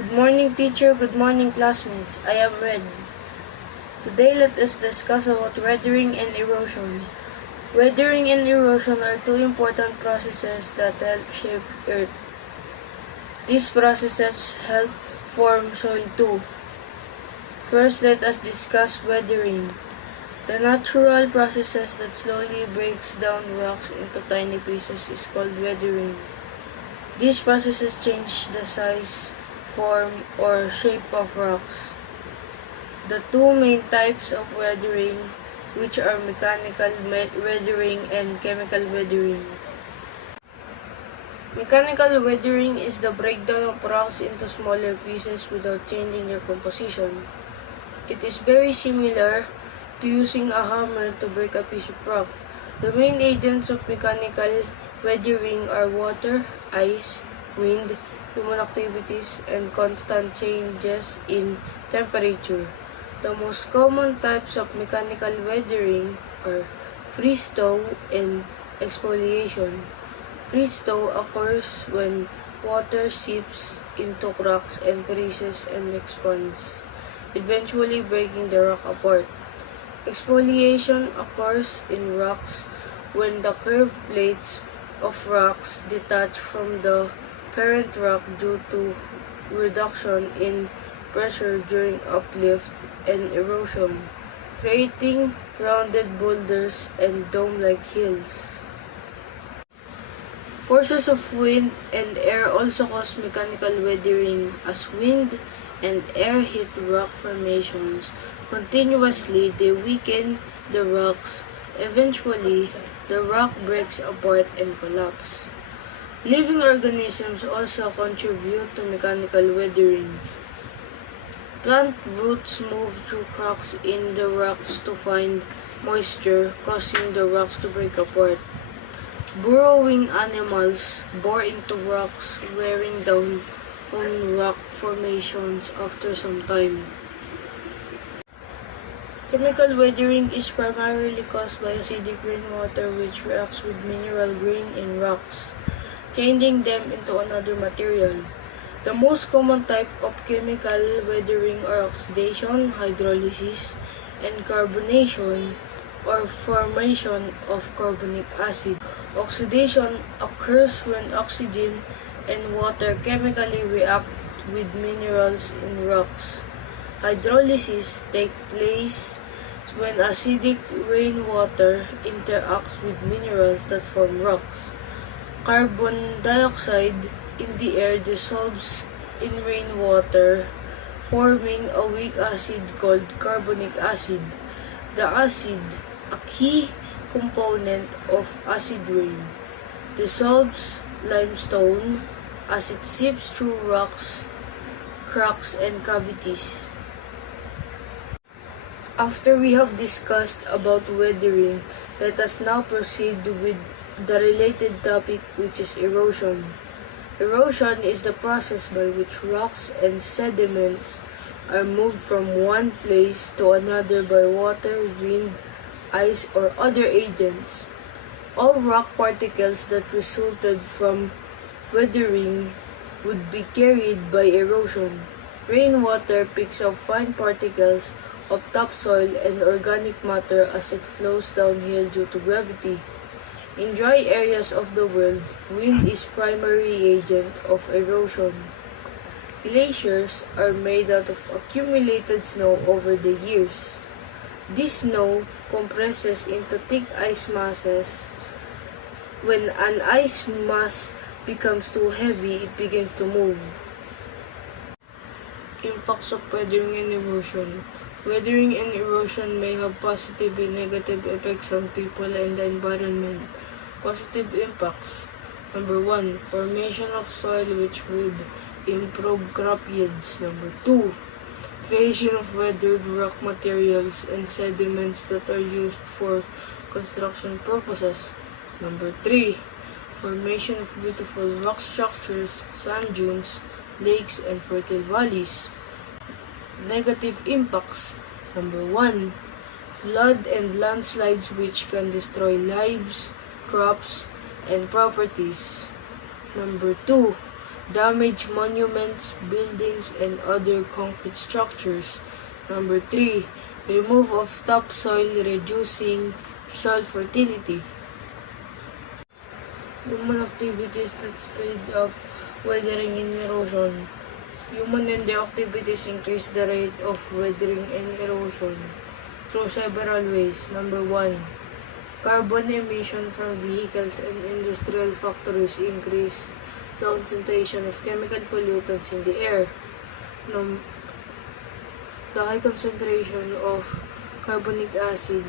Good morning, teacher. Good morning, classmates. I am Red. Today, let us discuss about weathering and erosion. Weathering and erosion are two important processes that help shape Earth. These processes help form soil too. First, let us discuss weathering. The natural process that slowly breaks down rocks into tiny pieces is called weathering. These processes change the size, form, or shape of rocks. The two main types of weathering, which are mechanical weathering and chemical weathering. Mechanical weathering is the breakdown of rocks into smaller pieces without changing their composition. It is very similar to using a hammer to break a piece of rock. The main agents of mechanical weathering are water, ice, wind, human activities, and constant changes in temperature. The most common types of mechanical weathering are freeze-thaw and exfoliation. Freeze-thaw occurs when water seeps into rocks and freezes and expands, eventually breaking the rock apart. Exfoliation occurs in rocks when the curved plates of rocks detach from the parent rock due to reduction in pressure during uplift and erosion, creating rounded boulders and dome-like hills. Forces of wind and air also cause mechanical weathering, as wind and air hit rock formations continuously. They weaken the rocks. Eventually, the rock breaks apart and collapses. Living organisms also contribute to mechanical weathering. Plant roots move through cracks in the rocks to find moisture, causing the rocks to break apart. Burrowing animals bore into rocks, wearing down on rock formations after some time. Chemical weathering is primarily caused by acidic rainwater which reacts with mineral grain in rocks, changing them into another material. The most common type of chemical weathering are oxidation, hydrolysis, and carbonation, or formation of carbonic acid. Oxidation occurs when oxygen and water chemically react with minerals in rocks. Hydrolysis takes place when acidic rainwater interacts with minerals that form rocks. Carbon dioxide in the air dissolves in rainwater, forming a weak acid called carbonic acid. The acid, a key component of acid rain, dissolves limestone as it seeps through rocks, cracks, and cavities. After we have discussed about weathering, let us now proceed with the related topic, which is erosion. Erosion is the process by which rocks and sediments are moved from one place to another by water, wind, ice, or other agents. All rock particles that resulted from weathering would be carried by erosion. Rainwater picks up fine particles of topsoil and organic matter as it flows downhill due to gravity. In dry areas of the world, wind is primary agent of erosion. Glaciers are made out of accumulated snow over the years. This snow compresses into thick ice masses. When an ice mass becomes too heavy, it begins to move. Impacts of weathering and erosion. Weathering and erosion may have positive and negative effects on people and the environment. Positive impacts. Number 1, formation of soil which would improve crop yields. Number 2, creation of weathered rock materials and sediments that are used for construction purposes. Number 3, formation of beautiful rock structures, sand dunes, lakes, and fertile valleys. Negative impacts. Number 1, flood and landslides which can destroy lives, crops, and properties. Number 2, damage monuments, buildings, and other concrete structures. Number 3, remove of topsoil, reducing soil fertility. Human activities that speed up weathering and erosion. Human and their activities increase the rate of weathering and erosion through several ways. Number 1, carbon emission from vehicles and industrial factories increase the concentration of chemical pollutants in the air. The high concentration of carbonic acid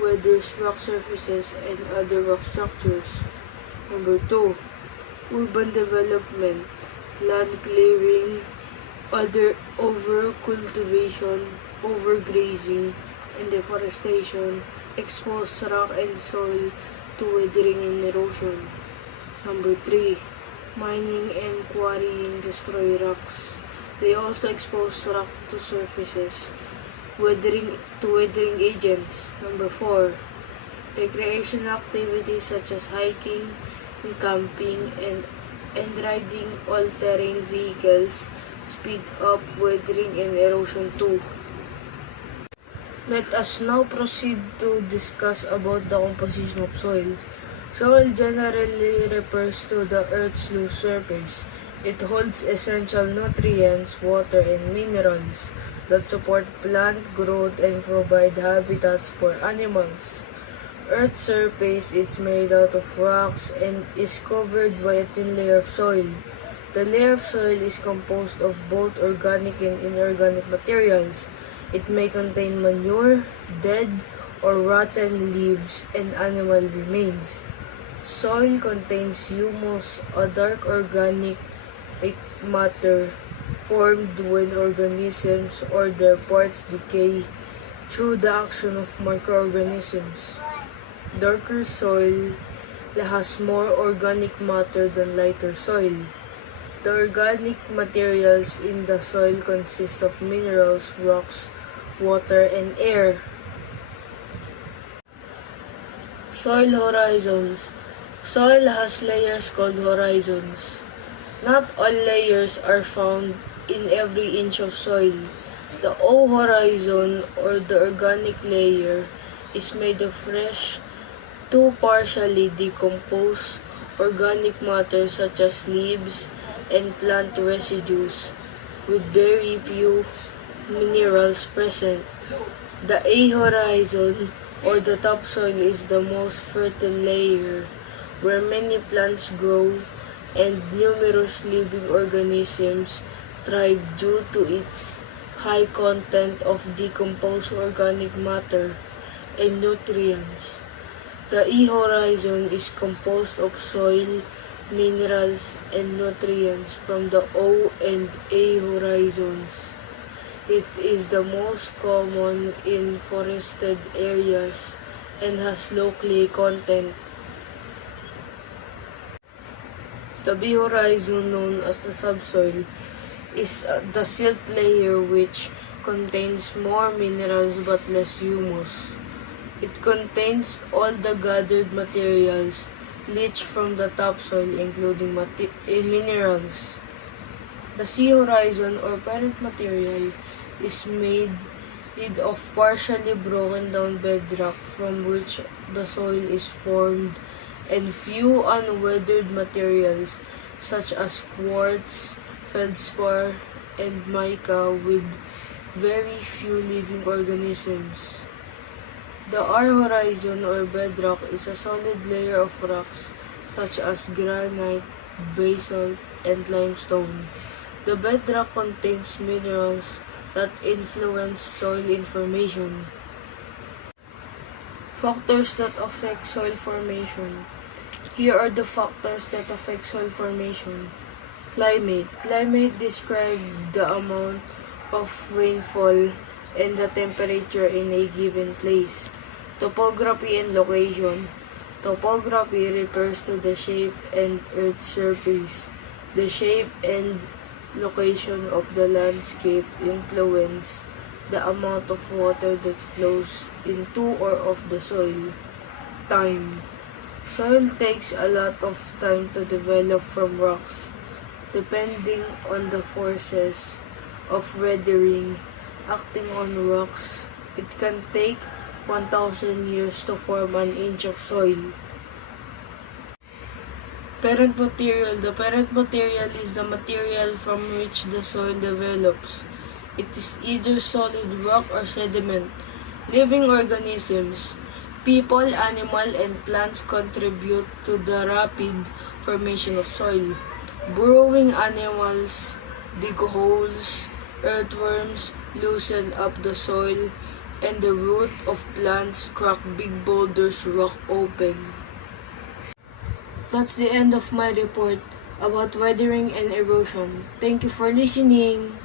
weathers rock surfaces and other rock structures. Number 2, urban development, land clearing, other overcultivation, overgrazing, and deforestation expose rock and soil to weathering and erosion. Number 3, mining and quarrying destroy rocks. They also expose rock to surfaces, weathering agents. Number 4, recreational activities such as hiking, camping, and riding all-terrain vehicles speed up weathering and erosion too. Let us now proceed to discuss about the composition of soil. Soil generally refers to the Earth's loose surface. It holds essential nutrients, water, and minerals that support plant growth and provide habitats for animals. Earth's surface is made out of rocks and is covered by a thin layer of soil. The layer of soil is composed of both organic and inorganic materials. It may contain manure, dead or rotten leaves, and animal remains. Soil contains humus, a dark organic matter formed when organisms or their parts decay through the action of microorganisms. Darker soil has more organic matter than lighter soil. The organic materials in the soil consist of minerals, rocks, water, and air. Soil horizons. Soil has layers called horizons. Not all layers are found in every inch of soil. The O horizon, or the organic layer, is made of fresh to partially decomposed organic matter such as leaves and plant residues, with very few minerals present. The A horizon, or the topsoil, is the most fertile layer, where many plants grow and numerous living organisms thrive due to its high content of decomposed organic matter and nutrients. The E horizon is composed of soil, minerals, and nutrients from the O and A horizons. It is the most common in forested areas and has low clay content. The B horizon, known as the subsoil, is the silt layer which contains more minerals but less humus. It contains all the gathered materials leached from the topsoil, including minerals. The C horizon, or parent material, is made of partially broken down bedrock from which the soil is formed, and few unweathered materials such as quartz, feldspar, and mica, with very few living organisms. The R horizon, or bedrock, is a solid layer of rocks such as granite, basalt, and limestone. The bedrock contains minerals that influence soil information. Factors that affect soil formation. Here are the factors that affect soil formation. Climate. Climate describes the amount of rainfall and the temperature in a given place. Topography and location. Topography refers to the shape and Earth's surface. The shape and location of the landscape influence the amount of water that flows into or off the soil. Time. Soil takes a lot of time to develop from rocks. depending on the forces of weathering acting on rocks. It can take 1,000 years to form an inch of soil. Parent material. The parent material is the material from which the soil develops. It is either solid rock or sediment. Living organisms. People, animal, and plants contribute to the rapid formation of soil. Burrowing animals dig holes, earthworms loosen up the soil, and the root of plants crack big boulders rock open. That's the end of my report about weathering and erosion. Thank you for listening.